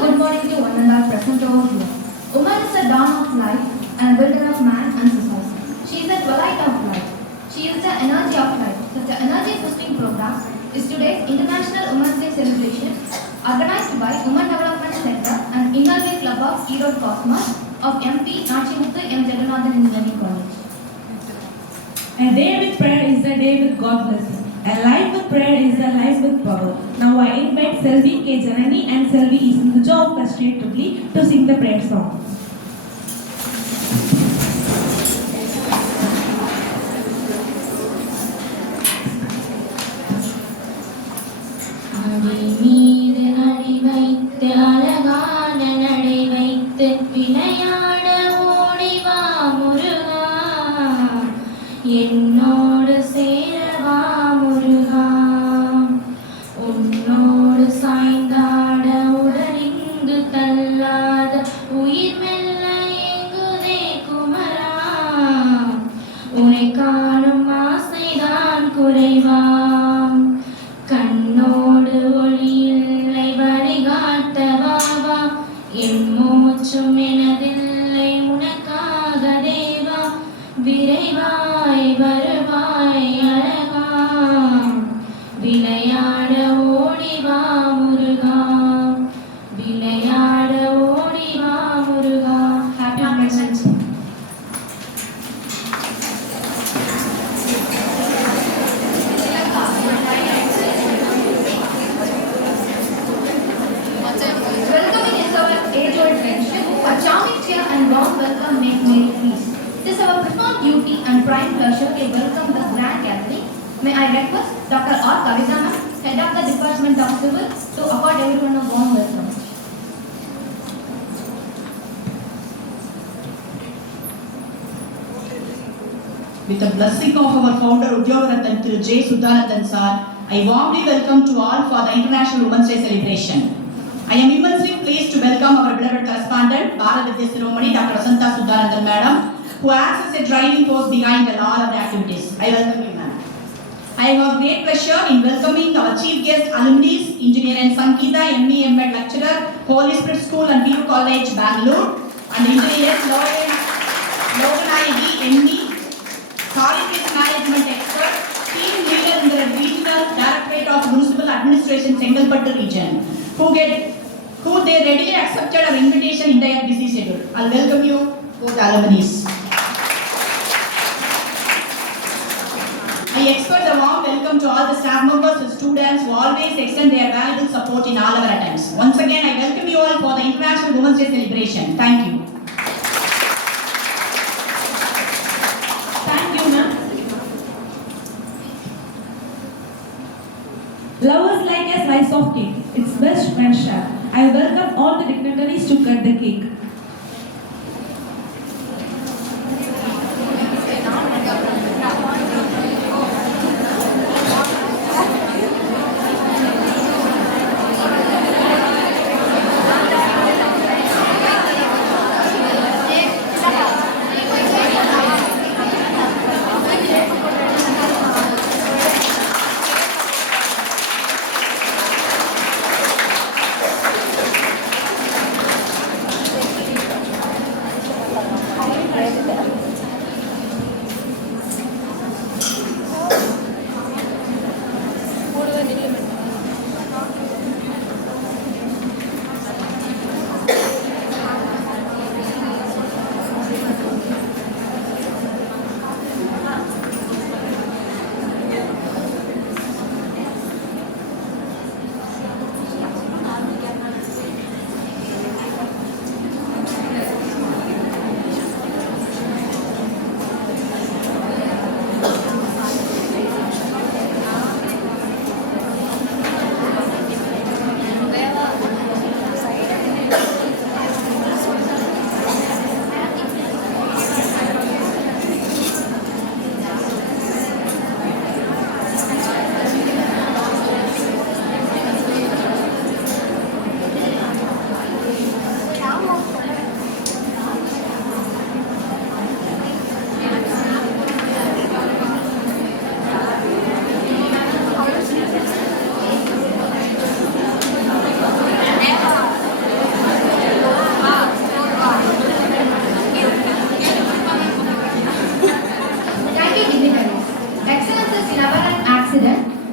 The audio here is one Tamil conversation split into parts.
Good morning to one and all present over here. Woman is the dawn of life and a builder of man and society. She is the twilight of life. She is the energy of life. Such an energy boosting program is today's International Women's Day celebration organized by Women Development Center and Inner Club of Erode Cosmos of MP Nachimuthu M. Jagannathan Engineering College. A day with prayer is a day with God blessing. A life with prayer is a life with power. Now I invite Selvi K. Janani and Selvi Isinduja of Frustrate Triply to sing the prayer song. என்னோடு சேரவா முருகா உன்னோடு சாய்ந்தாட உடலிங்கு தள்ளாத உயிர் மெல்ல எங்குதே குமரா உனை காணும் ஆசைதான் குறைவாம் கண்ணோடு ஒளி இல்லை வழிகாட்ட வாவா என் மூச்சும் எனதில்லை உனக்காக தேவா விரைவாய் வருவாய் அழகா விளையாட ஓடிவா முருகா விளையாட ஓடிவா முருகா. Happy presents. Welcoming is our age-old friendship. A charming cheer and warm welcome make merry peace. It is our profound duty and prime pleasure to welcome this grand gathering. May I request Dr. R. Kavita ma'am, Head of the Department of Civil, to accord everyone a warm welcome. With the blessing of our founder Udyogarathan Thiru J. Suddhanathan sir, I warmly welcome to all for the International Women's Day celebration. I am immensely pleased to welcome our beloved correspondent, Bharat Vidya Shiromani, Dr. Asantha Suddhanathan madam, who acts as a driving force behind all of the activities. I welcome you, ma'am. I have great pleasure in welcoming our chief guest alumni, Engineer N. Sangeeta, ME M.Ed lecturer, Holy Spirit School and PU College, Bangalore, and Engineers Loganayagi, ME, Solid Waste Management expert, team leader in the Regional Directorate of Municipal Administration, Chengalpattu region, who they readily accepted our invitation in their busy schedule. I'll welcome you, both alumni. I express a warm welcome to all the staff members and students who always extend their valuable support in all our attempts. Once again, I welcome you all for the International Women's Day celebration. Thank you. Thank you, ma'am. Love is like a slice of cake. It's best when shared. I welcome all the dignitaries to cut the cake.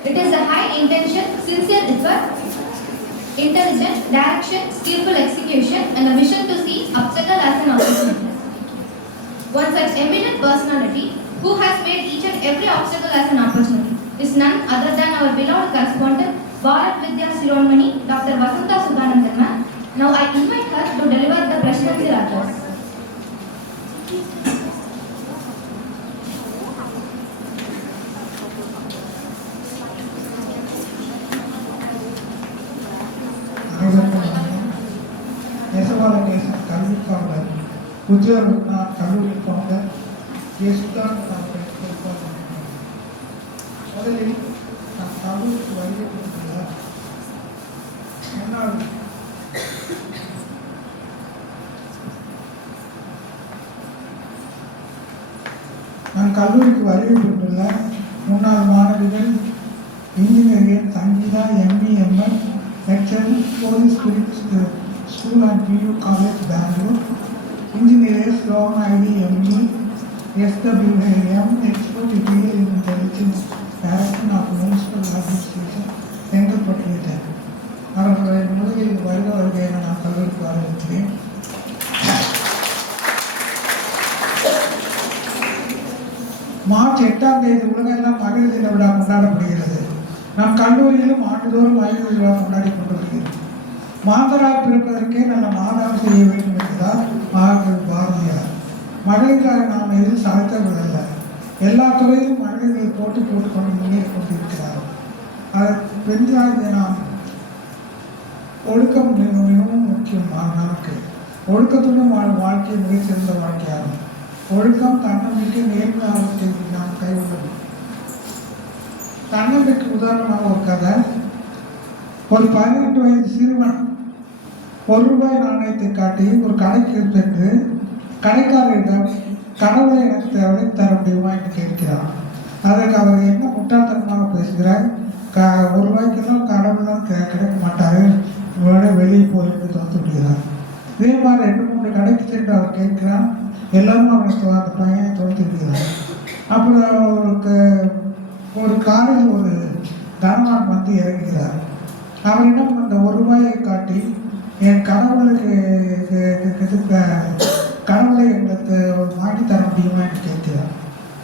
It is a high intention, sincere effort, intelligent direction, skillful execution, and a vision to see obstacle as an opportunity. One such eminent personality who has made each and every obstacle as an opportunity is none other than our beloved correspondent, Bharat Vidya Shiromani, Dr. Vasantha Sudhanandan ma'am. Now I invite her to deliver the presidential address. நேசவாளநேசன் கல்வி காவலர் உத்தியோக கல்லூரி காவலர் சுதான் முதலில் நான் கல்லூரிக்கு வருகை கொடுத்துள்ளார் முன்னாள் முன்னாள் மாணவிகள் engineering Sangeetha MEML lecturer police school and PU college Bangalore engineers Rome IDME SWM export intelligence director of municipal administration Chengalpattu. அவர்களை முதலில் வருக என நான் கல்லூரிக்கு வரவேற்கிறேன். மார்ச் 8ஆம் தேதி உலகெல்லாம் மகளிர் தின விழா கொண்டாடப்படுகிறது. நம் கல்லூரியிலும் ஆண்டுதோறும் மகளிர் விழா கொண்டாடி கொண்டு வருகிறது. மாந்தராய் பிறப்பதற்கே நல்ல மாதாம் செய்ய வேண்டும் என்கிறார் மகாகவி பாரதியார். மகளிராக நாம் எதில் சாய்த்தவர்கள் அல்ல, எல்லா துறையிலும் மகளிர்கள் போட்டி போட்டுக்கொண்டு முன்னேறி கொண்டிருக்கிறார்கள். அது பெண்களாக நாம் ஒழுக்கம் மிகவும் முக்கியம். நமக்கு ஒழுக்கத்துடன் வாழ்க்கை மிக சிறந்த வாழ்க்கையாகும். ஒழுக்கம் தன்னம்பிக்கை நேர்மையாளத்தை நாம் கைவிடணும். தன்னம்பிக்கை உதாரணமாக ஒரு கதை. ஒரு 18 வயது சிறுவன் ₹1 நாணயத்தை காட்டி ஒரு கடைக்கு சென்று கடைக்காரரிடம் கடவுளை எனக்கு தர முடியுமா என்று கேட்கிறான். அதற்கு அவர் என்ன முட்டாள்தனமாக பேசுகிறார், ₹1 கடவுள்லாம் கிடைக்க மாட்டாரு, வெளியே போய் என்று தோற்று விடுகிறார். இதே மாதிரி 2-3 கடைக்கு சென்று அவர் கேட்கிறான். எல்லாரும் அவனுக்கு அந்த பையனை தோற்று விடுகிறார். அப்புறம் ஒரு காரில் ஒரு தனவான் வந்து இறங்குகிறார். அவரிடம் அந்த ₹1 காட்டி என் கடவுளை எங்களுக்கு வாங்கி தர முடியுமா என்று கேட்கிறார்.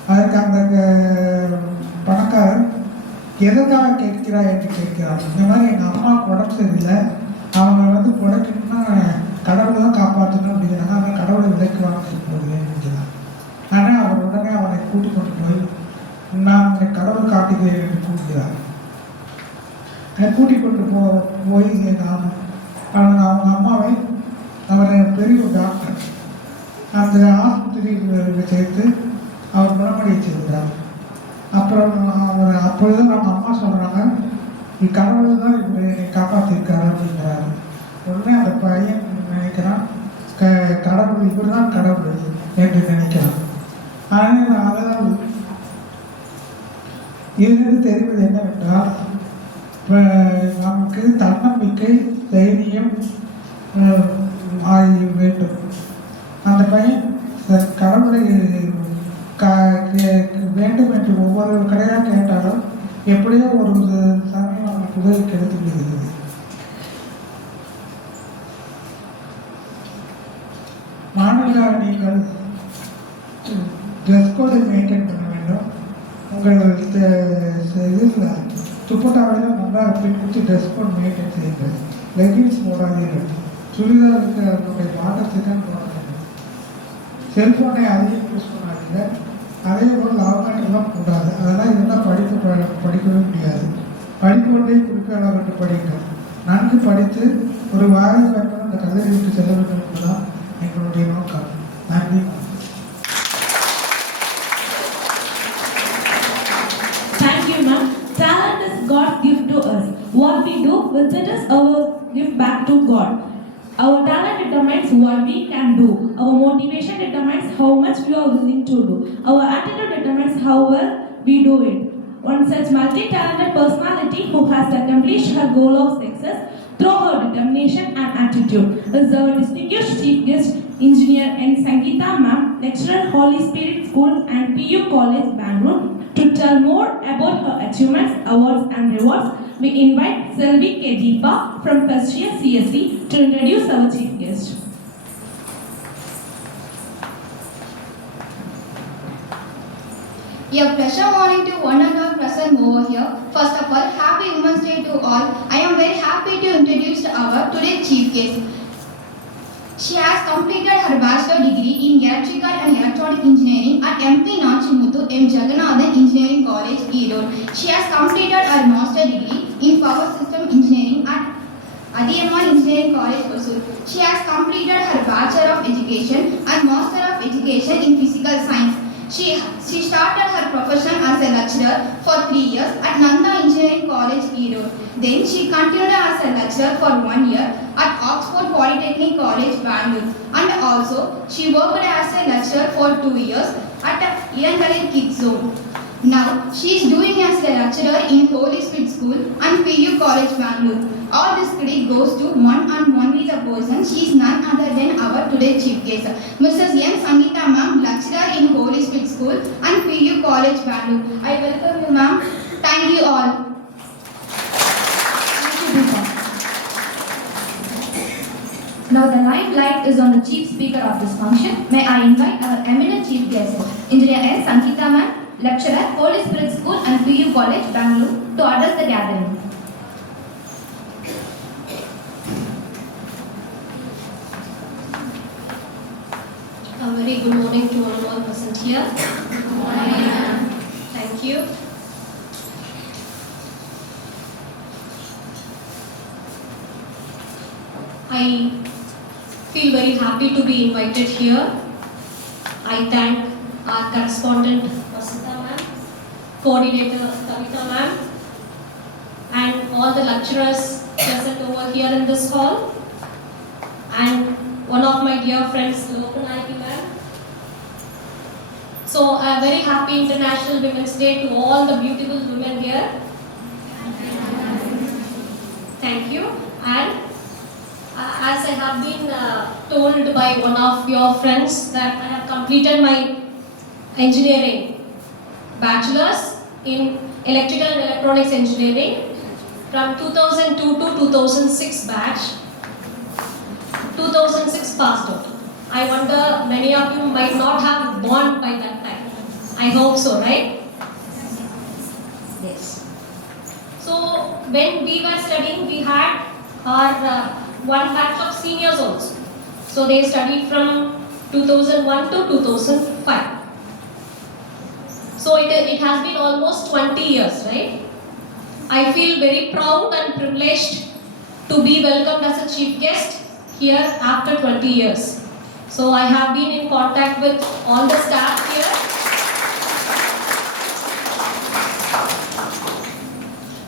அதற்கு அந்த பணக்காரர் எதற்காக கேட்கிறார் என்று கேட்கிறார். இந்த மாதிரி எங்கள் அம்மாவுக்கு உடம்பு சரியில்லை, அவங்க புடைக்கணும்னா கடவுளை தான் காப்பாற்றணும் அப்படிங்கிறாங்க, ஆனால் கடவுளை விலைக்கு வாங்கிட்டு போகிறேன் என்கிறார். ஆனால் அவர் உடனே அவனை கூட்டிக் கொண்டு போய் நான் உன்னை கடவுள் காட்டுகிறேன் என்று கூறுகிறார். கூட்டிக் கொண்டு போய் அவங்க அம்மாவை அவர் பெரிய ஒரு டாக்டர் அந்த ஆஸ்பத்திரியில் சேர்த்து அவர் குணமடைய செய்கிறார். அப்புறம் அப்பொழுது அவங்க அம்மா சொல்கிறாங்க, நீ கடவுள் தான் என்னை காப்பாற்றிருக்காரு அப்படிங்கிறாரு. உடனே அந்த பையன் நினைக்கிறான், கடவுள் இவர் தான் கடவுள் என்று நினைக்கிறான். ஆனால் அதனால் இதிலிருந்து தெரிவது என்னவென்றால், நமக்கு தன்னம்பிக்கை தைரியம் ஆகிய வேண்டும். அந்த பையன் கடவுளை வேண்டும் என்று ஒவ்வொரு கடையாக கேட்டாலும் எப்படியோ ஒரு சமயம் அவனுக்கு உதவி கிடைத்து விடுகிறது. மாணவர்களாக நீங்கள் ட்ரெஸ் கோடை மெயின்டைன் பண்ண வேண்டும். உங்கள் இதில் துப்பட்டாவில் நல்லா பிடிச்சி ட்ரெஸ் கோட் மெயின்டைன் செய்யுங்கள். லெகின்ஸ் போடாதீர்கள். சுடிதாருக்கு அதனுடைய மாற்றத்துக்கு போட வேண்டும். செல்ஃபோனை அதிகம் யூஸ் பண்ணாதீங்க. அதே போல் லாபமெல்லாம் கூடாது. அதெல்லாம் இருந்தால் படிக்கவே முடியாது. படிக்கொண்டே குறிப்பிட்ட அளவுக்கு படிக்கணும். நன்கு படித்து ஒரு வாயில் பேப்பர் அந்த கல்லூரிக்கு செல்ல வேண்டும் என்பதுதான் எங்களுடைய நோக்கம். நன்றி. Thank you, ma'am. Talent is God's gift to us. What we do with it is our gift back to God. Our talent determines what we can do. Our motivation determines how much we are willing to do. Our attitude determines how well we do it. One such multi-talented personality who has accomplished her goal of success through her determination and attitude is our distinguished chief guest, Engineer N. Sangeeta Ma'am, Lecturer Holy Spirit School and PU College, Bangalore. To tell more about her achievements, awards and rewards, we invite Selvi K. Deepa from first year CSE to introduce our chief guest. A pleasure morning to one and all present over here. First of all, happy Women's Day to all. I am very happy to introduce our today's chief guest. She has completed her bachelor degree in electrical and electronic engineering at MP Nachimuthu M. Jagannathan Engineering College, Erode. She has completed her master degree in power system engineering at Adiyaman Engineering College, Hosur. She has completed her bachelor of education and master of education in physical science. She started her profession as a lecturer for 3 years at Nanda Engineering College, Erode. Then she continued as a lecturer for 1 year at Oxford Polytechnic College, Bangalore. And also, she worked as a lecturer for 2 years at Irangalil Kids Zone. Now, she is doing as a lecturer in Holy Spirit School and PU College, Bangalore. All this credit goes to one and only the person. She is none other than our today's chief guest, Mrs. N. Sangeeta Ma'am, lecturer in Holy Spirit School and PU College, Bangalore. I welcome you, ma'am. Thank you all. Thank you, Deepa. Now the limelight is on the chief speaker of this function. May I invite our eminent chief guest, Engineer N. Sangeeta Ma'am, lecturer, Holy Spirit School and PU College, Bangalore, to address the gathering. A very good morning to all present here. Thank you. I feel very happy to be invited here. I thank our correspondent Vasudha ma'am, coordinator Kavita ma'am, and all the lecturers present over here in this hall, and one of my dear friends, Lokanayaki ma'am. So a very happy International Women's Day to all the beautiful women here. Thank you. And as I have been told by one of your friends that I have completed my engineering bachelor's in electrical and electronics engineering from 2002 to 2006 batch. 2006 passed out. I wonder many of you might not have born by that time. I hope so, right? Yes. So when we were studying, we had our one batch of seniors also. So they studied from 2001 to 2005. So it has been almost 20 years, right? I feel very proud and privileged to be welcomed as a chief guest here after 20 years. So I have been in contact with all the staff here.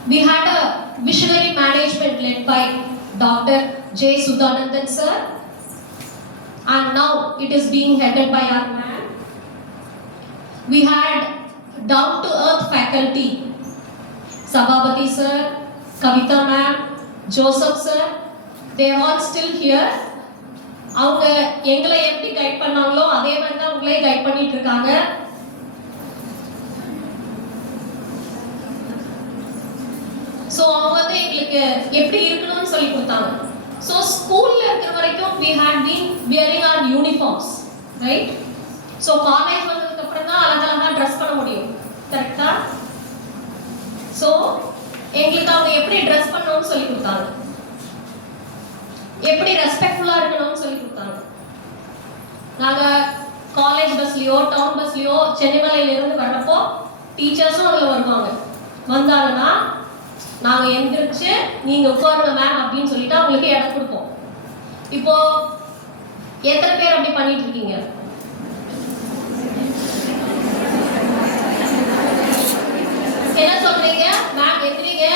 We had a visionary management led by Dr. J. Sudhanandan sir, and now it is being headed by our man. We had down-to-earth faculty, Sabhabati sir, Kavita ma'am, Joseph sir. They are all still here. அவங்க எங்களை எப்படி கைட் பண்ணாங்களோ அதே மாதிரி தான் உங்களே கைட் பண்ணிட்டு இருக்காங்க. ஸோ அவங்க வந்து எங்களுக்கு எப்படி இருக்கணும்னு சொல்லி கொடுத்தாங்க. ஸோ ஸ்கூல்ல இருக்கிற வரைக்கும் we had been wearing our uniforms, right? So college வந்ததுக்கு அப்புறம் தான் அழகழகா ட்ரெஸ் பண்ண முடியும், கரெக்டா? ஸோ எங்களுக்கு அவங்க எப்படி ட்ரெஸ் பண்ணணும்னு சொல்லி கொடுத்தாங்க, எப்படி ரெஸ்பெக்ட்ஃபுல்லா இருக்கணும்னு சொல்லி கொடுத்தாங்க. நாங்க காலேஜ் பஸ்லயோ டவுன் பஸ்லயோ சென்னிமலையில இருந்து வர்றப்போ டீச்சர்ஸும் அதுல வருவாங்க. வந்தாங்கன்னா நாங்க எந்திரிச்சு நீங்க உட்காருங்க மேம் அப்படின்னு சொல்லிட்டு அவங்களுக்கு இடம் கொடுப்போம். இப்போ எத்தனை பேர் அப்படி பண்ணிட்டு இருக்கீங்க? என்ன சொல்றீங்க? மேம் எந்திரிங்க,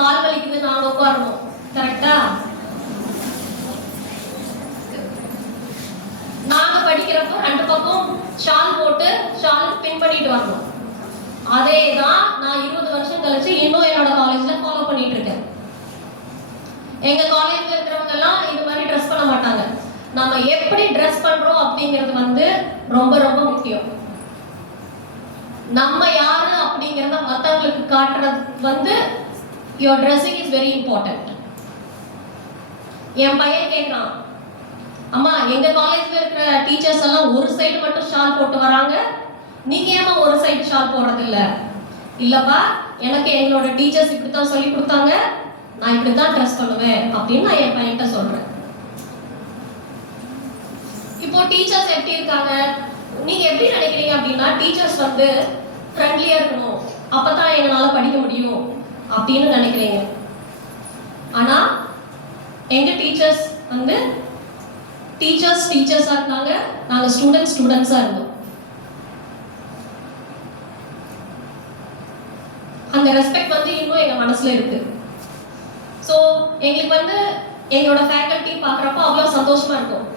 கால் வலிக்குது, நாங்க உட்காரணும், கரெக்டா? நாங்க படிக்கிறப்போ ரெண்டு பக்கம் ஷால் போட்டு ஷால் பின் பண்ணிட்டு வரணும். அதே தான் நான் 20 வருஷம் கழிச்சு இன்னும் என்னோட காலேஜ்ல ஃபாலோ பண்ணிட்டு இருக்கேன். எங்க காலேஜ்ல இருக்கிறவங்க எல்லாம் இது மாதிரி ட்ரெஸ் பண்ண மாட்டாங்க. நம்ம எப்படி ட்ரெஸ் பண்றோம் அப்படிங்கிறது வந்து ரொம்ப ரொம்ப முக்கியம். நம்ம யாரு அப்படிங்கிறத மற்றவங்களுக்கு காட்டுறது வந்து your dressing is very important. என் பையன் கேட்கிறான், அம்மா எங்க காலேஜ்ல இருக்கிற டீச்சர்ஸ் எல்லாம் ஒரு சைடு மட்டும் ஷால் போட்டு வராங்க, நீங்க ஏமா ஒரு சைடு ஷால் போடுறது இல்ல? இல்லப்பா, எனக்கு எங்களோட டீச்சர்ஸ் இப்படித்தான் சொல்லி கொடுத்தாங்க, நான் இப்படித்தான் ட்ரெஸ் பண்ணுவேன் அப்படின்னு நான் என் பையன்கிட்ட சொல்றேன். இப்போ டீச்சர்ஸ் எப்படி இருக்காங்க, நீங்க எப்படி நினைக்கிறீங்க அப்படின்னா, டீச்சர்ஸ் வந்து ஃப்ரெண்ட்லியா இருக்கணும், அப்பதான் எங்களால படிக்க முடியும் அப்படின்னு நினைக்கிறீங்க. ஆனா எங்க டீச்சர்ஸ் வந்து டீச்சர்ஸா இருந்தாங்க, நாங்க ஸ்டூடெண்ட்ஸா இருந்தோம். அந்த ரெஸ்பெக்ட் வந்து இன்னும் எங்க மனசுல இருக்கு. ஸோ எங்களுக்கு வந்து எங்களோட ஃபேக்கல்ட்டி பார்க்குறப்போ அவ்வளோ சந்தோஷமா இருக்கும்.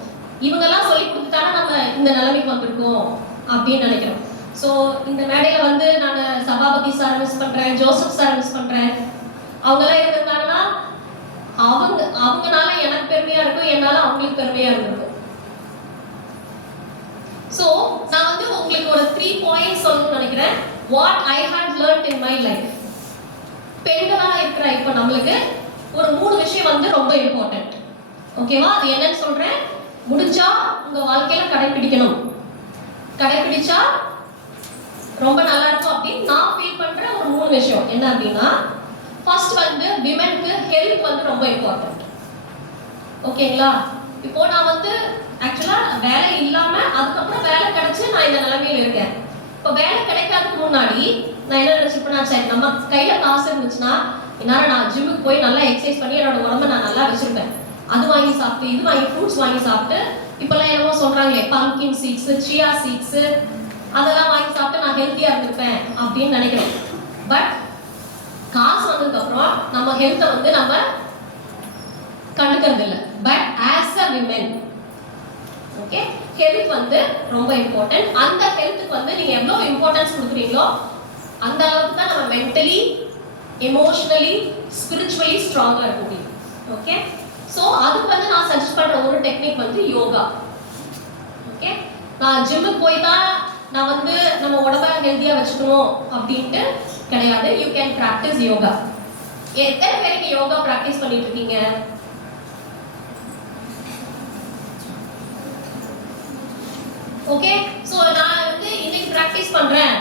இவங்கெல்லாம் சொல்லி கொடுத்துட்டாலும் நம்ம இந்த நிலைமைக்கு வந்திருக்கோம் அப்படின்னு நினைக்கிறோம். ஸோ இந்த மேடையில் வந்து நான் சபாபதி சார் மிஸ் பண்ணுறேன், ஜோசப் சார் மிஸ் பண்ணுறேன். அவங்கெல்லாம் இருந்திருந்தாங்கன்னா அவங்கனால எனக்கு பெருமையாக இருக்கும், என்னால் அவங்களுக்கு பெருமையாக இருந்திருக்கும். ஸோ நான் வந்து உங்களுக்கு ஒரு 3 பாயிண்ட்ஸ் சொல்லணும்னு நினைக்கிறேன். What I had learned in my life. பெண்களாக இருக்கிற இப்போ நம்மளுக்கு ஒரு 3 விஷயம் வந்து ரொம்ப இம்பார்ட்டன்ட். ஓகேவா? அது என்னன்னு சொல்கிறேன். முடிஞ்சா உங்கள் வாழ்க்கையில் கடைபிடிக்கணும். கடைபிடிச்சா ரொம்ப நல்லா இருக்கும் அப்படின்னு நான் ஃபீல் பண்ற ஒரு 3 விஷயம் என்ன அப்படின்னா, ஃபர்ஸ்ட் வந்து விமென்க்கு ஹெல்த் வந்து ரொம்ப இம்பார்ட்டன்ட். ஓகேங்களா? இப்போ நான் வந்து ஆக்சுவலா வேலை இல்லாம அதுக்கப்புறம் வேலை கிடைச்சு நான் இந்த நிலைமையில இருக்கேன். இப்போ வேலை கிடைக்காததுக்கு முன்னாடி நான் என்ன நினைச்சிருப்பேன், சரி நம்ம கையில காசு இருந்துச்சுன்னா என்னால நான் ஜிம்முக்கு போய் நல்லா எக்ஸசைஸ் பண்ணி என்னோட உடம்ப நான் நல்லா வச்சிருப்பேன். அது வாங்கி சாப்பிட்டு, இது வாங்கி ஃப்ரூட்ஸ் வாங்கி சாப்பிட்டு, இப்பெல்லாம் என்னமோ சொல்றாங்களே பம்கின் சீட்ஸ், சியா சீட்ஸ், அதெல்லாம் வாங்கி சாப்பிட்டு நான் ஹெல்த்தியா இருந்திருப்பேன் அப்படின்னு நினைக்கிறேன். பட் காசு வந்ததுக்கு அப்புறம் நம்ம ஹெல்த்தை வந்து நம்ம கண்டுக்கிறது இல்லை. But as a women, okay, health வந்து ரொம்ப இம்பார்ட்டன்ட். அந்த ஹெல்த்துக்கு வந்து நீங்க எவ்வளவு இம்பார்ட்டன்ஸ் கொடுக்குறீங்களோ அந்த அளவுக்கு தான் நம்ம மென்டலி, எமோஷனலி, ஸ்பிரிச்சுவலி ஸ்ட்ராங்கா இருக்க முடியும். ஓகே, ஸோ அதுக்கு வந்து நான் சஜஸ்ட் பண்ற ஒரு டெக்னிக் வந்து யோகா. ஓகே, நான் ஜிம்முக்கு போய் தான் நான் வந்து நம்ம உடம்ப ஹெல்த்தியா வச்சுக்கணும் அப்படின்ட்டு கிடையாது. You can practice yoga. எத்தனை பேருக்கு யோகா பிராக்டிஸ் பண்ணிட்டு இருக்கீங்க? ஓகே, ஸோ நான் வந்து இன்னைக்கு பிராக்டிஸ் பண்றேன்,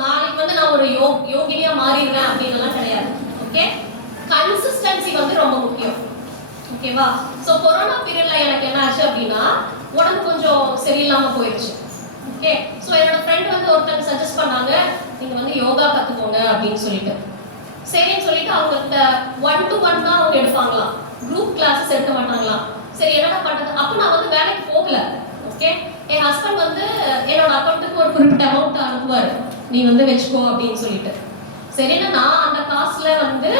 நாளைக்கு வந்து நான் ஒரு யோகினியா மாறிடுவேன் அப்படின்னு கிடையாது. ஓகே, கன்சிஸ்டன்சி வந்து ரொம்ப முக்கியம். ஓகேவா? ஸோ கொரோனா பீரியட்ல எனக்கு என்ன ஆச்சு அப்படின்னா, உடம்பு கொஞ்சம் சரியில்லாம போயிடுச்சு. ஓகே, ஸோ என்னோட ஃப்ரெண்ட் வந்து ஒருத்தங்க சஜஸ்ட் பண்ணாங்க, நீங்க வந்து யோகா கத்துக்கோங்க அப்படின்னு சொல்லிட்டு. சரின்னு சொல்லிட்டு அவங்ககிட்ட 1-to-1 தான் அவங்க எடுப்பாங்களாம், குரூப் கிளாஸஸ் எடுக்க மாட்டாங்களாம். சரி என்னடா பண்றது? அப்போ நான் வந்து வேலைக்கு போகல. ஓகே, என் ஹஸ்பண்ட் வந்து என்னோட அக்கௌண்ட்டுக்கு ஒரு குறிப்பிட்ட அமௌண்ட் அனுப்புவார், நீ வந்து வச்சுக்கோ அப்படின்னு சொல்லிட்டு. சரின்னு நான் அந்த காசுல வந்து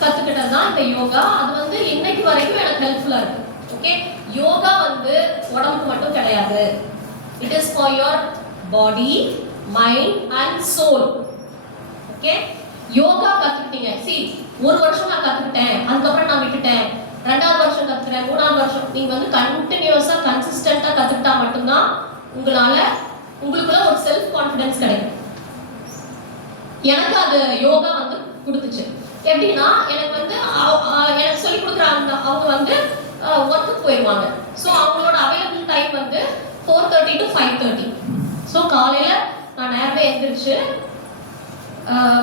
கத்துக்கிட்டது தான் இந்த யோகா. அது வந்து இன்னைக்கு வரைக்கும் எனக்கு ஹெல்ப்ஃபுல்லா இருக்கு. ஓகே, யோகா வந்து உடம்புக்கு மட்டும் கிடையாது. It is for your body, mind and soul. Okay, yoga கத்துக்கிட்டீங்க, ஒரு வருஷம் நான் கத்துக்கிட்டேன், அதுக்கப்புறம் நான் விட்டுட்டேன், 2வது வருஷம் கத்துக்கிறேன், 3வது வருஷம், நீங்க வந்து கண்டினியூஸா கன்சிஸ்டன்டா கத்துக்கிட்டா மட்டும்தான் உங்களுக்குள்ள ஒரு செல்ஃப் கான்ஃபிடன்ஸ் கிடைக்கும். எனக்கு அது யோகா வந்து கொடுத்துச்சு. எப்படின்னா, எனக்கு வந்து எனக்கு சொல்லி கொடுக்குற அவங்க வந்து ஒர்க்குக்கு போயிடுவாங்க. ஸோ அவங்களோட அவைலபிள் டைம் வந்து 4:30 to 5:30. ஸோ காலையில் நான் நேரமே எழுந்திரிச்சு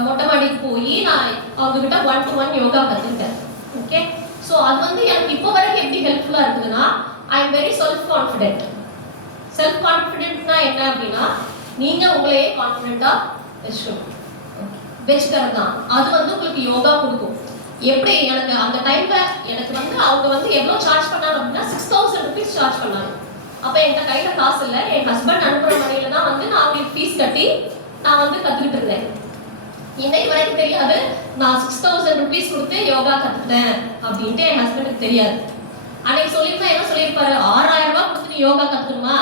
மொட்டை மாடிக்கு போய் நான் அவங்ககிட்ட 1-to-1 யோகா கற்றுக்கிட்டேன். ஓகே, ஸோ அது வந்து எனக்கு இப்போ வரைக்கும் எப்படி ஹெல்ப்ஃபுல்லாக இருக்குதுன்னா, I am very self confident. Self கான்ஃபிடென்ட்னா என்ன அப்படின்னா, நீங்கள் உங்களையே கான்ஃபிடென்ட்டாக வச்சுக்கிறது தான். அது வந்து உங்களுக்கு யோகா கொடுக்கும். எப்படி எனக்கு அந்த டைம்ல எனக்கு வந்து அவங்க வந்து எவ்வளவு சார்ஜ் பண்ணாங்க அப்படின்னா 6,000 rupees சார்ஜ் பண்ணாங்க. அப்ப என்கிட்ட கையில காசு இல்லை, என் ஹஸ்பண்ட் அனுப்புற மணியில தான் வந்து நான் அவங்களுக்கு ஃபீஸ் கட்டி நான் வந்து கத்துக்கிட்டு இருந்தேன். இன்னைக்கு வரைக்கும் தெரியாது நான் 6,000 rupees கொடுத்து யோகா கத்துக்கிட்டேன் அப்படின்ட்டு என் ஹஸ்பண்டுக்கு தெரியாது. அன்னைக்கு சொல்லியிருந்தா என்ன சொல்லியிருப்பாரு, 6,000 ரூபாய் கொடுத்து நீ யோகா கத்துக்கணுமா,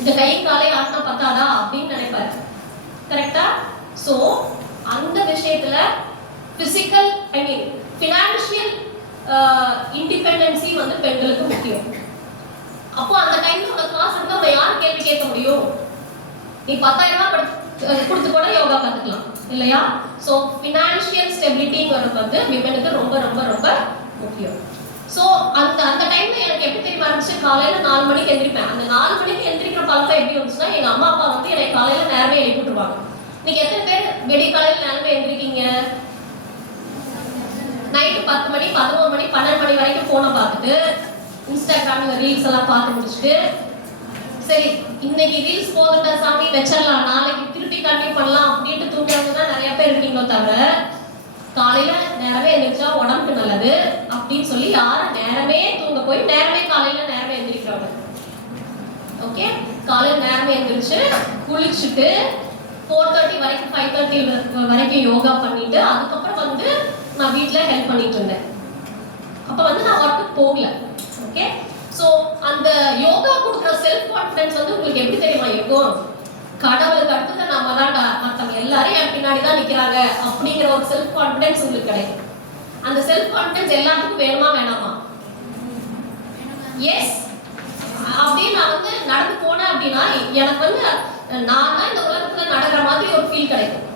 இந்த கை காலை ஆட்டினா பத்தாதா அப்படின்னு நினைப்பாரு. கரெக்டா? ஸோ அந்த விஷயத்துல பிசிக்கல், ஐ மீன் ஃபினான்ஷியல் இண்டிபெண்டன்சி வந்து பெண்களுக்கு முக்கியம். அப்போ அந்த டைம்ல உனக்கு காசு இருந்தா நம்ம யார் கேள்வி கேட்க முடியும்? நீ 10,000 ரூபாய் கொடுத்து கூட யோகா கத்துக்கலாம் இல்லையா? ஸோ ஃபினான்ஷியல் ஸ்டெபிலிட்டிங்கிறது வந்து விமனுக்கு ரொம்ப ரொம்ப ரொம்ப முக்கியம். ஸோ அந்த டைம்ல எனக்கு எப்படி தெரியுமா இருந்துச்சு, காலையில 4 மணிக்கு எந்திரிப்பேன். அந்த 4 மணிக்கு எந்திரிக்கிற பழக்கம் எப்படி வந்துச்சுன்னா, எங்க அம்மா அப்பா வந்து எனக்கு காலையில நேரமே எழுப்பிட்டுருவாங்க. இன்னைக்கு எத்தனை பேர் வெடி காலையில நேரமே எந்திரிக்கீங்க? நைட்டு 10 மணி 11 மணி 12 மணி வரைக்கும் போனை பார்த்துட்டு இன்ஸ்டாகிராம்ல ரீல்ஸ் எல்லாம் பார்த்து முடிச்சுட்டு, சரி இன்னைக்கு ரீல்ஸ் போதுண்டா சாமி வச்சிடலாம், நாளைக்கு திருப்பி கண்டினியூ பண்ணலாம் அப்படின்ட்டு தூங்குறவங்க தான் நிறைய பேர் இருக்கீங்களோ தவிர, காலையில நேரமே எந்திரிச்சா உடம்புக்கு நல்லது அப்படின்னு சொல்லி யாரும் நேரமே தூங்க போய் நேரமே காலையில நேரமே எந்திரிக்கிறவங்க. ஓகே, காலையில நேரமே எந்திரிச்சு குளிச்சுட்டு 4:30 வரைக்கும் 5:30 வரைக்கும் யோகா பண்ணிட்டு அதுக்கப்புறம் வந்து நான் வீட்டில் ஹெல்ப் பண்ணிட்டு இருந்தேன். அப்போ வந்து நான் ஒர்க்கு போகல. ஓகே, ஸோ அந்த யோகா கொடுக்குற செல்ஃப் கான்ஃபிடன்ஸ் வந்து உங்களுக்கு எப்படி தெரியுமா இருக்கும்? கடவுளுக்கு அடுத்தது நம்ம தான், மற்றவங்க எல்லாரும் என் பின்னாடி தான் நிற்கிறாங்க அப்படிங்கிற ஒரு செல்ஃப் கான்ஃபிடன்ஸ் உங்களுக்கு கிடைக்கும். அந்த செல்ஃப் கான்ஃபிடன்ஸ் எல்லாத்துக்கும் வேணுமா வேணாமா? எஸ். அப்படின்னு நான் வந்து நடந்து போனேன் அப்படின்னா எனக்கு வந்து நான் தான் இந்த உலகத்துல நடக்கிற மாதிரி ஒரு ஃபீல் கிடைக்கும்.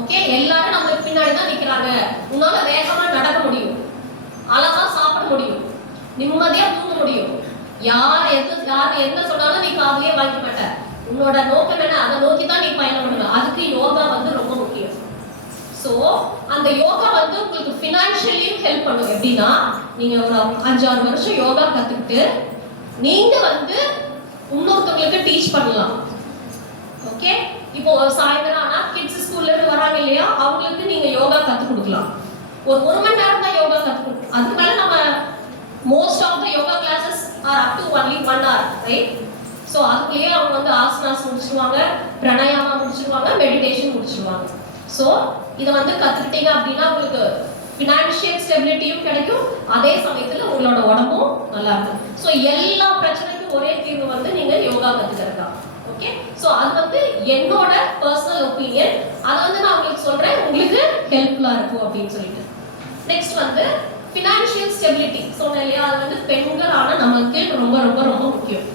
ஓகே, எல்லாரும் நம்மளுக்கு பின்னாடி தான் நிற்கிறாங்க. உன்னால வேகமா நடக்க முடியும், அழகா சாப்பிட முடியும், நிம்மதியா தூங்க முடியும். யார் என்ன சொன்னாலும் நீ காதுலயே வாங்கிக்க மாட்ட. உன்னோட நோக்கம் என்ன, அதை நோக்கி தான் நீ பயணம் பண்ணுவ. அதுக்கு யோகா வந்து ரொம்ப முக்கியம். ஸோ அந்த யோகா வந்து உங்களுக்கு ஃபினான்ஷியலியும் ஹெல்ப் பண்ணும். எப்படின்னா, நீங்க ஒரு 5-6 வருஷம் யோகா கத்துக்கிட்டு நீங்க வந்து இன்னொருத்தவங்களுக்கு டீச் பண்ணலாம். ஓகே, இப்போ சாயந்தரம் ஆனா கிட்ஸ் ஸ்கூல்ல இருந்து வராங்க இல்லையா, அவங்களுக்கு நீங்க யோகா கத்து கொடுக்கலாம். ஒரு 1 மணி நேரம் தான் யோகா கத்து கொடுக்கணும். அதுக்கு மேல நம்ம most of the yoga classes are up to only 1 hour, right? So அதுக்குள்ளேயே அவங்க வந்து ஆசனாஸ் முடிச்சிருவாங்க, பிராணாயாமா முடிச்சிருவாங்க, மெடிடேஷன் முடிச்சிருவாங்க. ஸோ இதை வந்து கற்றுக்கிட்டீங்க அப்படின்னா உங்களுக்கு ஃபினான்ஷியல் ஸ்டெபிலிட்டியும் கிடைக்கும், அதே சமயத்தில் உங்களோட உடம்பும் நல்லா இருக்கும். ஸோ எல்லா பிரச்சனைக்கும் ஒரே தீர்வு வந்து நீங்கள் யோகா கற்றுக்கிறதா. ஓகே, ஸோ அது வந்து என்னோட பர்சனல் ஒப்பீனியன். அதை வந்து நான் உங்களுக்கு சொல்கிறேன், உங்களுக்கு ஹெல்ப்ஃபுல்லாக இருக்கும் அப்படின்னு சொல்லிட்டு. நெக்ஸ்ட் வந்து ஃபினான்ஷியல் ஸ்டெபிலிட்டி சொன்னேன் இல்லையா, அது வந்து பெண்களான நமக்கு ரொம்ப ரொம்ப ரொம்ப முக்கியம்.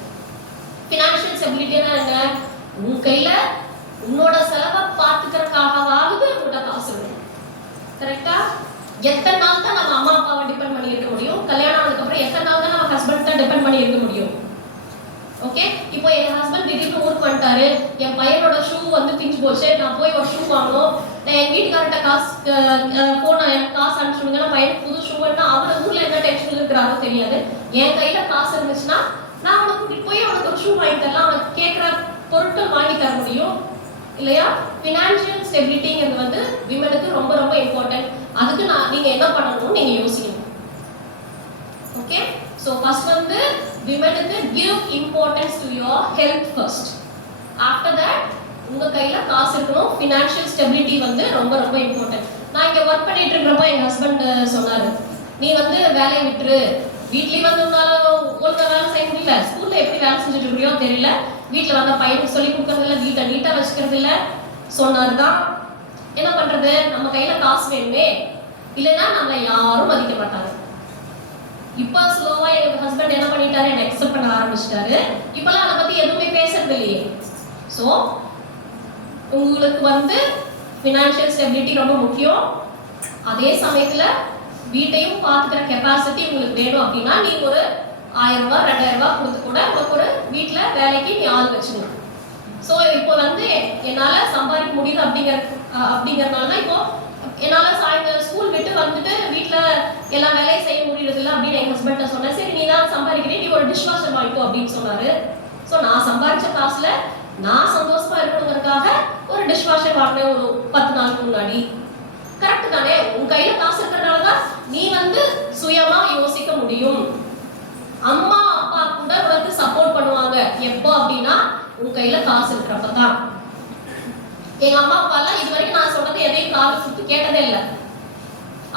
ஃபினான்ஷியல் ஸ்டெபிலிட்டினா என்ன? உன் கையில உன்னோட செலவை பார்த்துக்கிறதுக்காகவாவது உங்கள்கிட்ட காசு வேணும். கரெக்டா? எத்தனை நாள் தான் நம்ம அம்மா அப்பாவை டிபெண்ட் பண்ணி இருக்க முடியும்? கல்யாணம் ஆனதுக்கு அப்புறம் எத்தனை நாள் தான் நம்ம ஹஸ்பண்ட் டிபெண்ட் பண்ணி இருக்க முடியும்? ஓகே, இப்போ என் ஹஸ்பண்ட் திடீர்னு ஊருக்கு வந்துட்டாரு, என் பையனோட ஷூ வந்து பிஞ்சு போச்சு, நான் போய் ஒரு ஷூ வாங்கணும், நான் என் வீட்டுக்கார்ட்ட காசு போனா எனக்கு காசு அனுப்பிச்சுடுங்க, நான் பையனுக்கு புது ஷூ வேணும்னா அவரை ஊர்ல என்ன டென்ஷன் இருக்கிறாரோ தெரியாது. என் கையில காசு இருந்துச்சுன்னா நான் அவனை கூட்டிட்டு போய் அவனுக்கு ஒரு ஷூ வாங்கி தரலாம், அவனுக்கு கேட்குற பொருட்கள் வாங்கி தர முடியும் இல்லையா? ஃபினான்ஷியல் ஸ்டெபிலிட்டிங்கிறது வந்து விமனுக்கு ரொம்ப ரொம்ப இம்பார்ட்டன்ட். அதுக்கு நீங்க என்ன பண்ணணும்னு நீங்க யோசிக்கணும். ஓகே, ஸோ ஃபர்ஸ்ட் வந்து விமனுக்கு give importance to your health first. After that உங்க கையில காசு இருக்கணும். ஃபினான்ஷியல் ஸ்டெபிலிட்டி வந்து ரொம்ப ரொம்ப இம்பார்ட்டன்ட். நான் இங்க ஒர்க் பண்ணிட்டு இருக்கிறப்ப எங்க ஹஸ்பண்ட் சொன்னாரு, நீ வந்து வேலையை விட்டுரு, வீட்லயே வந்து ஒழுங்கா வேலை செய்ய முடியல, ஸ்கூல்ல எப்படி வேலை செஞ்சுட்டு இருக்கிறியோ தெரியல, வீட்டுல வந்த பையனுக்கு சொல்லி கொடுக்கறது இல்லை, வீட்டை நீட்டா வச்சுக்கிறது இல்லை சொன்னாருதான். என்ன பண்றது, நம்ம கையில காசு வேணுமே, இல்லைன்னா நம்மளை யாரும் மதிக்க மாட்டாங்க. இப்ப ஸ்லோவா எங்க ஹஸ்பண்ட் என்ன பண்ணிட்டாரு, என்ன அக்செப்ட் பண்ண ஆரம்பிச்சிட்டாரு. இப்பெல்லாம் அதை பத்தி எதுவுமே பேசுறது இல்லையே. ஸோ உங்களுக்கு வந்து ஃபினான்ஷியல் ஸ்டெபிலிட்டி ரொம்ப முக்கியம். அதே சமயத்துல வீட்டையும் பார்த்துக்கிற கெப்பாசிட்டி உங்களுக்கு வேணும் அப்படின்னா நீங்க ஒரு 1000 ரூபாய் 2000 ரூபாய் கொடுத்து கூட உங்களுக்கு ஒரு வீட்டுல வேலைக்கு நீ ஆள் வச்சுக்கணும். ஸோ இப்போ வந்து என்னால சம்பாதிக்க முடியுது அப்படிங்கறதுனால தான் இப்போ என்னால சாயங்காலம் ஸ்கூல் விட்டு வந்துட்டு வீட்டுல எல்லா வேலையும் செய்ய முடியறது இல்லை அப்படின்னு எங்க ஹஸ்பண்ட சொன்னேன். சரி நீ தான் சம்பாதிக்கிறேன், நீ ஒரு டிஷ் வாஷர் வாங்கிக்கோ அப்படின்னு சொன்னாரு. ஸோ நான் சம்பாதிச்ச காசுல நான் சந்தோஷமா இருக்கணுங்கிறதுக்காக ஒரு டிஷ் வாஷர் வாங்கினேன் ஒரு 10 நாளுக்கு முன்னாடி. கரெக்ட் தானே? உன் கையில காசு இருக்கிறனாலதான் நீ வந்து சுயமா யோசிக்க முடியும். அம்மா அப்பா கூட உனக்கு சப்போர்ட் பண்ணுவாங்க எப்போ அப்படின்னா உன் கையில காசு இருக்கிறப்பதான். எங்க அம்மா அப்பா எல்லாம் இது வரைக்கும் நான் சொன்னது எதையும் காது சுத்தி கேட்டதே இல்லை.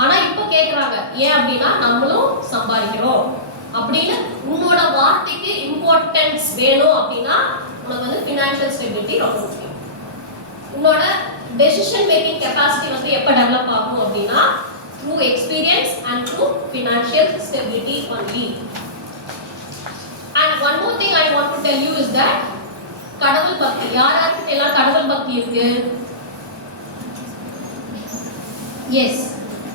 ஆனா இப்ப கேக்குறாங்க. ஏன் அப்படின்னா நம்மளும் சம்பாதிக்கிறோம் அப்படின்னு. உன்னோட வார்த்தைக்கு இம்பார்ட்டன்ஸ் வேணும் அப்படின்னா உனக்கு வந்து ஃபினான்ஷியல் ஸ்டெபிலிட்டி ரொம்ப முக்கியம். உன்னோட டெசிஷன் மேக்கிங் கெப்பாசிட்டி வந்து எப்ப டெவலப் ஆகும் அப்படின்னா through experience and through financial stability only. And one more thing I want to tell you is that கடவுள் பக்தி யாராருக்கு எல்லாம் கடவுள் பக்தி இருக்கு? எஸ்,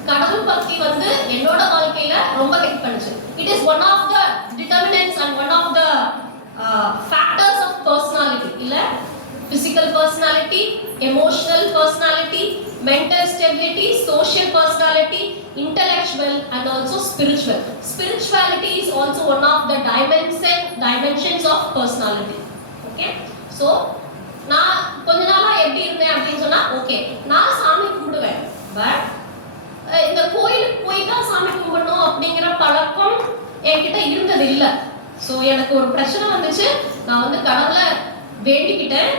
கடவுள் பக்தி வந்து என்னோட வாழ்க்கையில ரொம்ப ஹெல்ப் பண்ணுச்சு. It is one of the determinants and one of the factors of personality. இல்ல, physical personality, emotional personality, mental stability, social personality, intellectual and also spiritual. Spirituality is also one of the dimensions of personality. Okay, so நான் கொஞ்ச நாளா எப்படி இருந்தேன் அப்படின்னு சொன்னா, ஓகே நான் சாமி கும்பிடுவேன், பட் இந்த கோயிலுக்கு போய் தான் சாமி கும்பிடணும் அப்படிங்கிற பழக்கம் என்கிட்ட இருந்தது இல்லை. ஸோ எனக்கு ஒரு பிரச்சனை வந்துச்சு, நான் வந்து கடவுளை வேண்டிக்கிட்டேன்.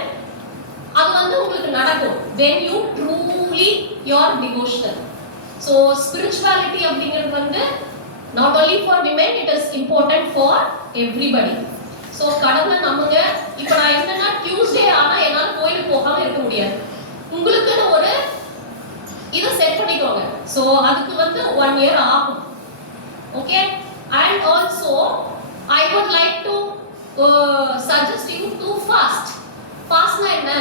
அது வந்து உங்களுக்கு நடக்கும் when you truly your devotional. So spirituality அப்படிங்கிறது வந்து not only for women, it is important for everybody. So கடவுளை நம்புங்க. இப்போ நான் என்னன்னா டியூஸ்டே ஆனால் என்னால் கோயிலுக்கு போகாம இருக்க முடியாது. உங்களுக்குன்னு ஒரு இதை செட் பண்ணிக்கோங்க. ஸோ அதுக்கு வந்து 1 year ஆகும். Okay, and also I would like to suggest you to fast. ஃபாஸ்ட்னா என்ன?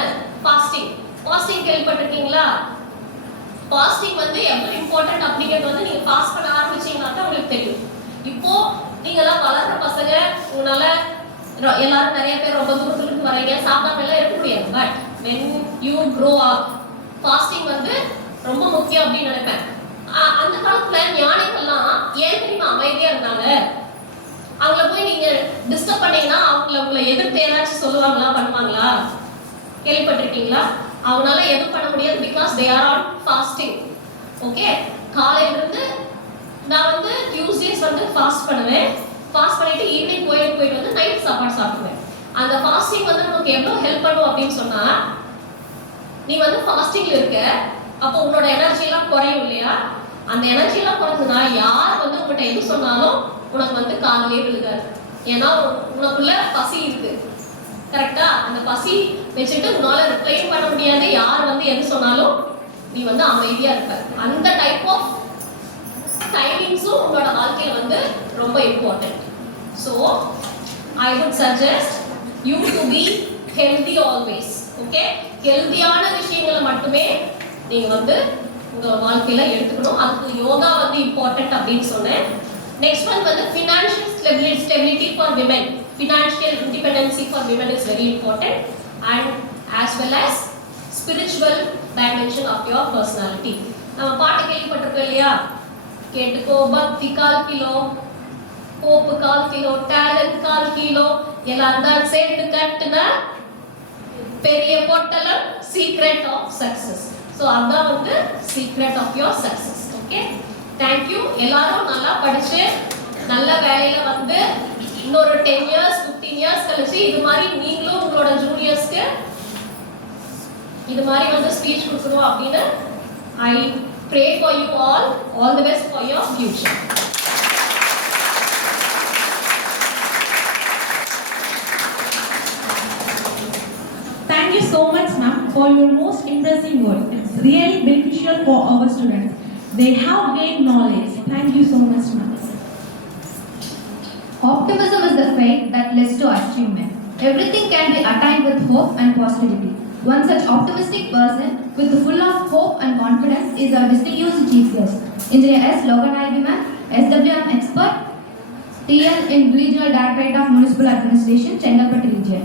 ஃபாஸ்டிங். ஃபாஸ்டிங் கேள்விப்பட்டிருக்கீங்களா? ஃபாஸ்டிங் வந்து எவ்வளவு இம்பார்ட்டன்ட் அப்படிங்கிறது வந்து நீங்க ஃபாஸ்ட் பண்ண ஆரம்பிச்சீங்கன்னா தான் உங்களுக்கு தெரியும். இப்போ நீங்களாம் வளர்ற பசங்க, உங்களால எல்லாரும் நிறைய பேர் ரொம்ப தூரத்துக்கு வரீங்க, சாப்பிடாம எல்லாம் இருக்க முடியாது. But when you grow up, fasting வந்து ரொம்ப முக்கியம் அப்படின்னு நினைப்பேன். அந்த காலத்துல ஞானிகள்லாம் ஏன் தெரியுமா அமைதியா இருந்தாங்க? அவங்கள போய் நீங்க டிஸ்டர்ப் பண்ணீங்கன்னா உங்களை எதிர்த்து ஏதாச்சும் சொல்லுவாங்களா, பண்ணுவாங்களா? கேள்விப்பட்டிருக்கீங்களா? அவங்களால எதுவும் பண்ண முடியாது, because they are on fasting. Okay, காலையில இருந்து நான் வந்து டியூஸ்டேஸ் வந்து ஃபாஸ்ட் பண்ணுவேன். ஃபாஸ்ட் பண்ணிட்டு ஈவினிங் கோயிலுக்கு போயிட்டு வந்து நைட் சாப்பாடு சாப்பிடுவேன். அந்த ஃபாஸ்டிங் வந்து நமக்கு எவ்வளவு ஹெல்ப் பண்ணும் அப்படின்னு சொன்னா, நீ வந்து ஃபாஸ்டிங்ல இருக்க, அப்போ உன்னோட எனர்ஜி எல்லாம் குறையும் இல்லையா? அந்த எனர்ஜி எல்லாம் குறைஞ்சதுன்னா யார் வந்து உங்கள்கிட்ட எது சொன்னாலும் உனக்கு வந்து காலையே விழுகாது. ஏன்னா உனக்குள்ள பசி இருக்கு, கரெக்டா? அந்த பசி வச்சுட்டு உன்னால ரிப்ளை பண்ண முடியாது. யார் வந்து எது சொன்னாலும் நீ வந்து அமைதியா இருக்க. அந்த டைப் ஆஃப் டைமிங்ஸும் உங்களோட வாழ்க்கையில வந்து ரொம்ப important. So I would suggest you to be healthy always. Okay, ஹெல்தியான விஷயங்களை மட்டுமே நீங்க வந்து உங்க வாழ்க்கையில எடுத்துக்கணும். அதுக்கு யோகா வந்து இம்பார்ட்டன்ட் அப்படின்னு சொன்னேன். நெக்ஸ்ட் ஒன் வந்து financial stability for women. Financial independency for women is very important, and as well as spiritual dimension of your personality. நம்ம பாட்டு கேள்விப்பட்டிருக்கோம் இல்லையா? கேட்டுக்கோ, பக்தி கால் கிலோ, கோப்பு கால் கிலோ, டேலண்ட் கால் கிலோ, எல்லாம் தான் சேர்த்து கட்டுனா பெரிய பொட்டலம், சீக்ரெட் ஆஃப் சக்சஸ். ஸோ அதான் வந்து secret of your success. Okay, thank you. எல்லாரும் நல்லா படிச்சு நல்ல வேலையில வந்து இன்னொரு 10 years 15 years கழிச்சு இது மாதிரி நீங்களும் உங்களோட ஜூனியர்ஸ்க்கு இது மாதிரி வந்து ஸ்பீச் கொடுக்கணும் அப்படின்னு I pray for you all the best for your future. Thank you so much, ma'am, for your most impressive words. It's really beneficial for our students. They have gained knowledge. Thank you so much, ma'am. Optimism is the faith that leads to achievement. Everything can be attained with hope and positivity. One such optimistic person with full of hope and confidence is our distinguished chief guest, Engineer S. Logan Ibiman, SWM expert, TL in Regional Directorate of Municipal Administration, Chengalpattu region.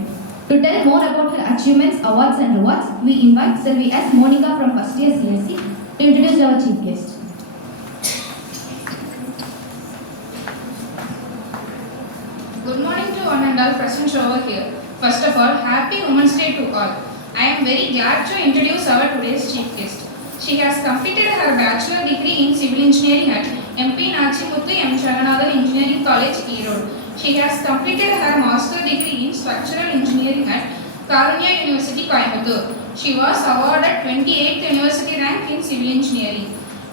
To tell more about her achievements, awards and rewards, we invite Selvi S. Monica from first year CSC to introduce our chief guest. Good morning to one and all present over here. First of all, happy Women's Day to all. I am very glad to introduce our today's chief guest. She has completed her bachelor degree in civil engineering at MP Nachimuthu M. Jaganathan Engineering College, Erode. She has completed her master degree in structural engineering at Karunya University, Coimbatore. She was awarded 28th university rank in civil engineering.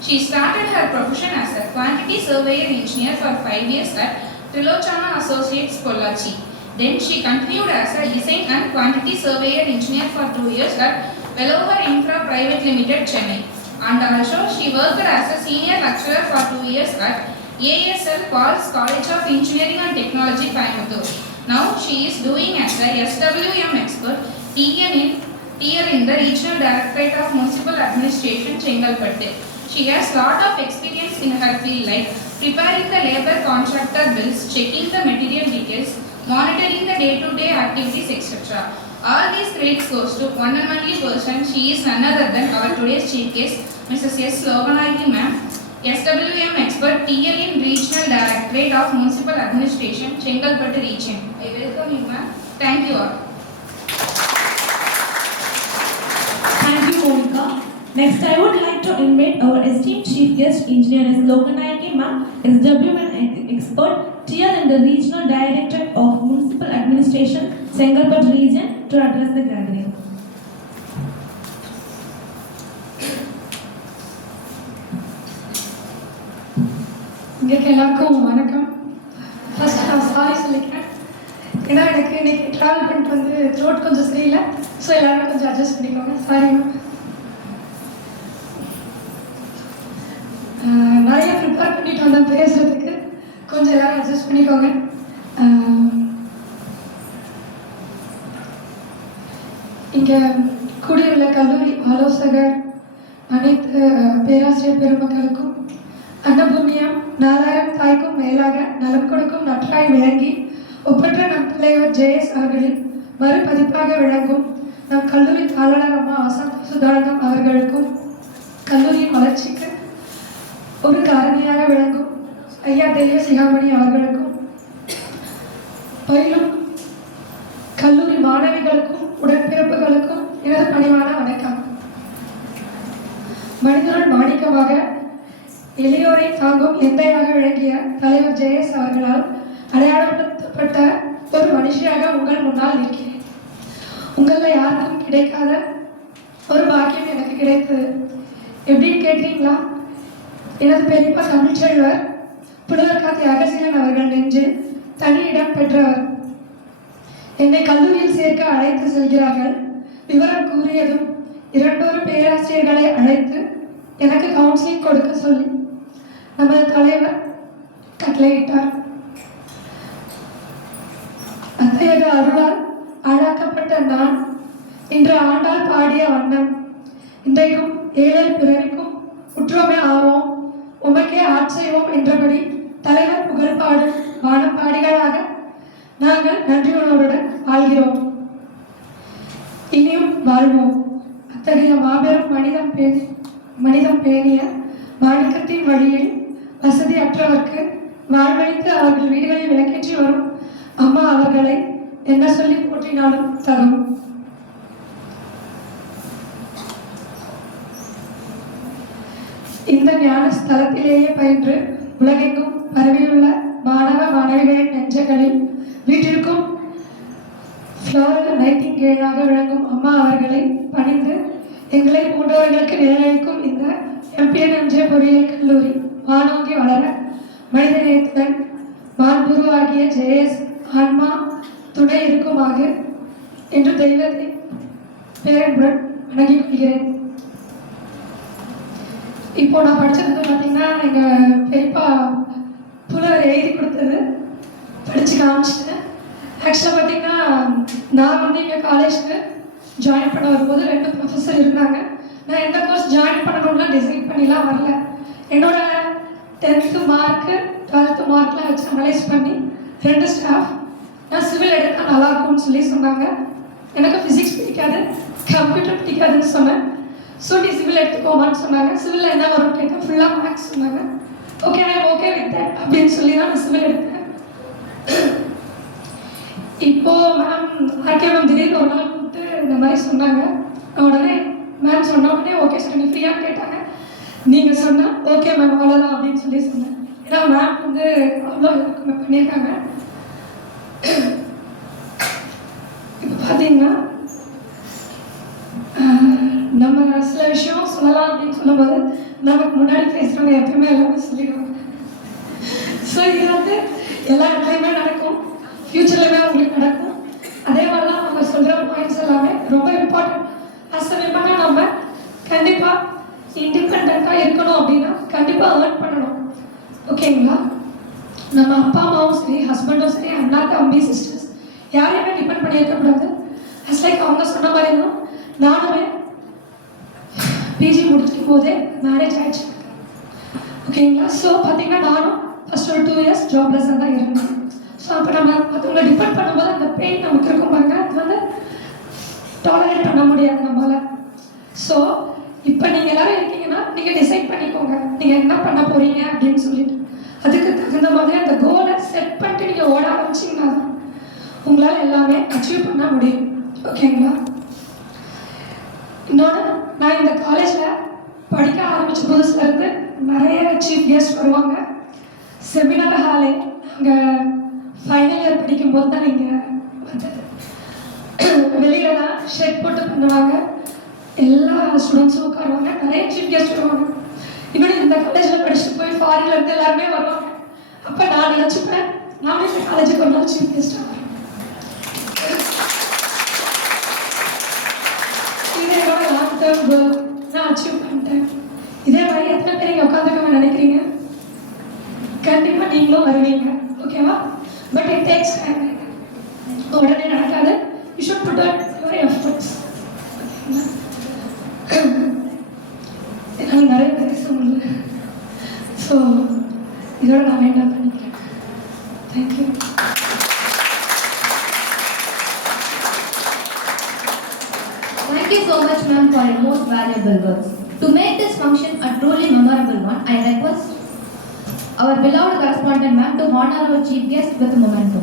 She started her profession as a quantity surveyor engineer for 5 years at Trilochana Associates, Pollachi. Then she continued as a design and quantity surveyor engineer for 2 years at Velover Infra Private Limited, Chennai. And also she worked as a senior lecturer for 2 years at ASL Paul's College of Engineering and Technology, Coimbatore. Now she is doing as a SWM expert TL in the Regional Directorate of Municipal Administration, Chengalpattu. She has lot of experience in her field, like preparing the labor contractor bills, checking the material details, monitoring the day-to-day activities, etc. All these credits goes to one and only person. She is none other than our today's chief guest, Mrs. S. Loganayaki ma'am, SWM expert, TL in Regional Directorate of Municipal Administration, Chengalpattu region. I welcome you ma'am. Thank you all. Thank you, Monica. Next, I would like to invite our esteemed chief guest, Engineer S. Loganayaki ma'am, SWM expert, TL in the Regional Directorate of Municipal Administration, Chengalpattu region, to address the gathering. இங்கே எல்லாருக்கும் வணக்கம். ஃபர்ஸ்ட் நான் சாரி சொல்லிக்கிறேன். ஏன்னா எனக்கு இன்னைக்கு ட்ராவல் பண்ணிட்டு வந்து த்ரோட் கொஞ்சம் சரியில்லை. ஸோ எல்லாரும் கொஞ்சம் அட்ஜஸ்ட் பண்ணிக்கோங்க. Sorry ma'am. நிறைய ப்ரிப்பேர் பண்ணிட்டு வந்தேன் பேசுறதுக்கு. கொஞ்சம் எல்லாரும் அட்ஜஸ்ட் பண்ணிக்கோங்க. இங்கே கூடியுள்ள கல்லூரி ஆலோசகர் அனைத்து பேராசிரியர் பெருமக்களுக்கும் அன்னபூமியம் 4000 தாய்க்கும் மேலாக நலம் கொடுக்கும் நற்றாய் விளங்கி ஒப்பற்ற நம் தலைவர் ஜெயஸ் அவர்களின் மறுபதிப்பாக விளங்கும் நம் கல்லூரி தாளர் அம்மா ஆசாந்தி சுதானந்தம் அவர்களுக்கும் கல்லூரியின் வளர்ச்சிக்கு ஒரு காரணியாக விளங்கும் ஐயா தெய்வ சிகாமணி அவர்களுக்கும் பயிலும் கல்லூரி மாணவிகளுக்கும் உடன்பிறப்புகளுக்கும் எனது பணிவான வணக்கம். மனிதனுள் மாணிக்கமாக எளியோரை தாங்கும் எந்தையாக விளங்கிய தலைவர் ஜெயஸ் அவர்களால் அடையாளப்படுத்தப்பட்ட ஒரு மனுஷியாக உங்கள் முன்னால் நிற்கிறேன். உங்களில் யாருக்கும் கிடைக்காத ஒரு பாக்கியம் எனக்கு கிடைத்தது. எப்படின்னு கேட்டீங்களா? எனது பெரியப்பா தமிழ்ச்செல்வர் புலவர்கா தியாகசீலன் அவர்கள் நெஞ்சில் தனி இடம் பெற்றவர். என்னை கல்லூரியில் சேர்க்க அழைத்து செல்கிறார்கள். விவரம் கூறியதும் 2 பேராசிரியர்களை அழைத்து எனக்கு கவுன்சிலிங் கொடுக்க சொல்லி நமது தலைவர் கட்டளையிட்டார். அத்தகைய அருளால் ஆளாக்கப்பட்ட நான் இன்று ஆண்டால் பாடிய வண்ணம் இன்றைக்கும் ஏழல் பிறருக்கும் உற்றோமே ஆவோம் உமக்கே ஆட்செய்வோம் என்றபடி தலைவர் புகழ்பாடும் வானப்பாடிகளாக நாங்கள் நன்றியுள்ளவருடன் வாழ்கிறோம். இனியும் வாழ்வோம். அத்தகைய மாபெரும் மனிதம் பேணிய மாணிக்கத்தின் வழியில் வசதியற்றவர்க்கு வாழ்வழித்து அவர்கள் வீடுகளில் விளக்கேற்றி வரும் அம்மா அவர்களை என்ன சொல்லி போற்றினாலும் தகும். இந்த ஞான ஸ்தலத்திலேயே பயின்று உலகெங்கும் பரவியுள்ள மாணவ மாணவிகளின் நெஞ்சங்களில் வீட்டிற்கும் ஃப்ளோரல் நைட்டிங்கேலாக விளங்கும் அம்மா அவர்களை பணிந்து எங்களை போன்றவர்களுக்கு நிழலளிக்கும் இந்த எம்பிஎன்எம்ஜே பொறியியல் கல்லூரி வானோங்கி வளர மனிதநேயத்துடன் மாண்புருவாகிய ஜெயஸ் ஆன்மா துணை இருக்குமாக என்று தெய்வத்தை பேரன்புடன் வணங்கிக் கொள்கிறேன். இப்போ நான் படித்தது பார்த்தீங்கன்னா எங்கள் பெரியப்பா புலவர் எழுதி கொடுத்தது படித்து காமிச்சிட்டேன். ஆக்சுவலாக பார்த்தீங்கன்னா நான் வந்து எங்கள் காலேஜுக்கு ஜாயின் பண்ண வரும்போது 2 ப்ரொஃபஸர் இருந்தாங்க. நான் எந்த கோர்ஸ் ஜாயின் பண்ணணும்லாம் டிசைட் பண்ணிலாம் வரல. என்னோட 10th மார்க்கு 12th மார்க்லாம் வச்சு அனலைஸ் பண்ணி 2 ஸ்டாஃப் நான் சிவில் எடுத்தால் நல்லாயிருக்கும்னு சொல்லி சொன்னாங்க. எனக்கு ஃபிசிக்ஸ் பிடிக்காது, கம்ப்யூட்டர் பிடிக்காதுன்னு சொன்னேன். ஸோ நீ சிவில் எடுத்துக்கோமான்னு சொன்னாங்க. சிவிலில் என்ன வரும் கேட்டால் ஃபுல்லாக மேக்ஸ் சொன்னாங்க. ஓகே நான் ஓகே வித் தட் அப்படின்னு சொல்லி தான் நான் சிவில் எடுத்தேன். இப்போது மேம் ஆர்கே மேம் திடீர்னு ஒரு நாள் கூப்பிட்டு இந்த மாதிரி சொன்னாங்க. உடனே மேம் சொன்ன உடனே ஓகே சார் நீ ஃப்ரீயான்னு கேட்டாங்க. நீங்கள் சொன்னால் ஓகே மேம் அவ்வளோதான் அப்படின்னு சொல்லி சொன்னேன். ஏன்னா மேம் வந்து அவ்வளோ எல்லாருக்குமே பண்ணியிருக்காங்க. இப்போ பார்த்தீங்கன்னா நம்ம சில விஷயம் சொல்லலாம் அப்படின்னு சொல்லும்போது நமக்கு முன்னாடி பேசுகிறவங்க எப்பயுமே எல்லாமே சொல்லிடுவாங்க. ஸோ இது வந்து எல்லா இடத்துலையுமே நடக்கும், ஃப்யூச்சர்லையுமே அவங்களுக்கு நடக்கும். அதே மாதிரி தான் அவங்க சொல்கிற பாயிண்ட்ஸ் எல்லாமே ரொம்ப இம்பார்ட்டன்ட். அஸ் அ விமனாக நம்ம கண்டிப்பாக இண்டிபெண்ட்டாக இருக்கணும் அப்படின்னா கண்டிப்பாக ஏர்ன் பண்ணணும். ஓகேங்களா? நம்ம அப்பா அம்மாவும் சரி, ஹஸ்பண்டும் சரி, அண்ணா தம்பி சிஸ்டர்ஸ் யாரையுமே டிபெண்ட் பண்ணி இருக்கக்கூடாது. அஸ் லைக் அவங்க சொன்ன மாதிரி தான் நானுமே பிஜி முடிச்சிருக்கும் போதே மேரேஜ் ஆயிடுச்சு. ஓகேங்களா? ஸோ பார்த்தீங்கன்னா நானும் ஃபர்ஸ்ட் ஒரு 2 இயர்ஸ் ஜாப்லெஸ்ஸாக தான் இருந்தேன். ஸோ அப்போ நம்ம மற்றவங்களை டிபெண்ட் பண்ணும்போது அந்த பெயின் நமக்கு இருக்கும் பாருங்க, அது வந்து டாலரேட் பண்ண முடியாது நம்மளால். ஸோ இப்போ நீங்கள் எல்லாரும் இருக்கீங்கன்னா நீங்கள் டிசைட் பண்ணிக்கோங்க நீங்கள் என்ன பண்ண போகிறீங்க அப்படின்னு சொல்லிட்டு. அதுக்கு தகுந்த மாதிரி அந்த கோலை செட் பண்ணிட்டு நீங்கள் ஓட ஆரம்பிச்சிங்கன்னா தான் உங்களால் எல்லாமே அச்சீவ் பண்ண முடியும். ஓகேங்களா? இன்னொன்று, நான் இந்த காலேஜில் படிக்க ஆரம்பித்த புதுசுலேருந்து நிறைய சீஃப் கெஸ்ட் வருவாங்க. செமினார் ஹாலே நாங்கள் ஃபைனல் இயர் படிக்கும்போது தான் நீங்கள் வந்தது. வெளியில தான் ஷெட் போட்டு பண்ணுவாங்க, எல்லா ஸ்டூடெண்ட்ஸும் உட்காருவாங்க, நிறைய சீஃப் கெஸ்ட் வருவாங்க. இன்னொன்று இந்த காலேஜில் படிச்சுட்டு போய் ஃபாரின்ல இருந்து எல்லாருமே வருவாங்க. அப்போ நான் நினச்சிப்பேன் நானும் இந்த காலேஜுக்கு ஒரு நாள் சீஃப் கெஸ்ட்டாக வரேன். இது என்னோட லாங் டேர்ம் கோல், நான் அச்சீவ் பண்ணிட்டேன். இதே மாதிரி எத்தனை பேர் இங்கே உட்காந்துக்கோங்க நினைக்கிறீங்க? கண்டிப்பாக நீங்களும் வருவீங்க. ஓகேவா? But it takes time. உடனே நடக்காது. You should put your efforts. என்னால் நிறைய பேச முடியல. ஸோ இதோட நான் வேண்டாம் பண்ணிக்கிறேன். Thank you. Thank you so much, ma'am, for your most valuable words. To make this function a truly memorable one, I request our beloved correspondent, ma'am, to honor our chief guest with a memento.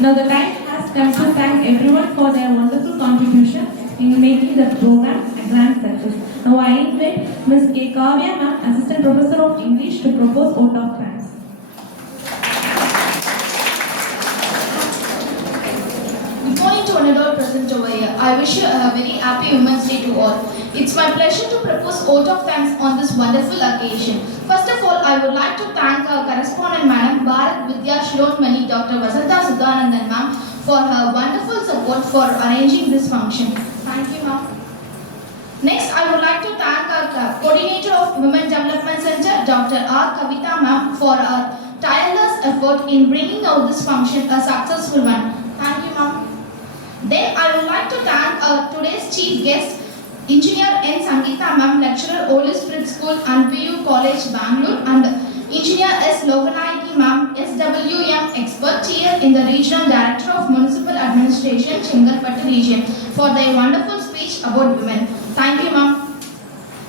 Now the time has come to thank everyone for their wonderful contribution in making the program a grand success. Now I invite Ms. K. Kavya ma'am, Assistant Professor of English, to propose vote of thanks. Good morning to one and all present over here. I wish you a very happy Women's Day to all. It's my pleasure to propose vote of thanks on this wonderful occasion. First of all, I would like to thank our correspondent Madam Bharat Vidya Shiromani, Dr. Vasantha Sudhanandan ma'am, for her wonderful support for arranging this function. Thank you, ma'am. Next, I would like to thank our coordinator of Women Development Center, Dr. R. Kavita ma'am, for her tireless effort in bringing out this function a successful one. Thank you, ma'am. Then I would like to thank today's chief guest, Engineer N. Sangeeta ma'am, lecturer, Holy Spirit School and PU College, Bangalore, and Engineer S. Loganayaki ma'am, SWM expert here in the Regional Director of Municipal Administration, Chengalpattu region, for their wonderful speech about women. Thank you, ma'am.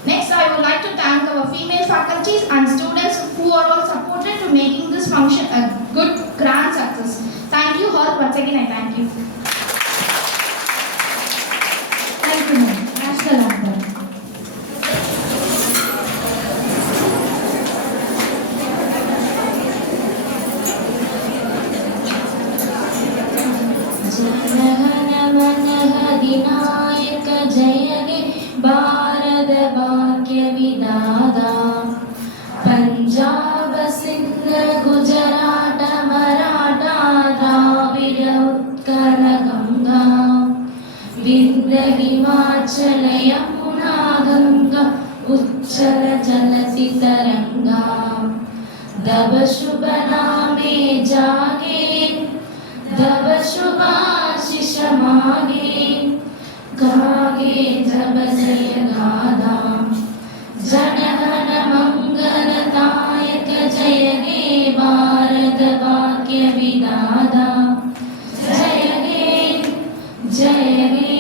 Next, I would like to thank our female faculties and students who are all supported to making this function a good, grand success. Thank you all. Once again, I thank you. Thank you, ma'am. National anthem. जनगणमनगधिनायक जय हे भारत भाग्य विधाता पंजाब सिंध गुजरात मराठा द्राविड उत्कल गंगा विंध्य हिमाचल यमुना गंगा उच्चल जलति तरंगा दब शुभ नामे जागे दब शुभाशिष मागे गागे जब जय गादा जनगण मंगलदायक जय हे भारत भाग्य विधाता जय हे जय हे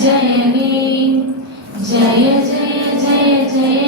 जय हे जय जय जय जय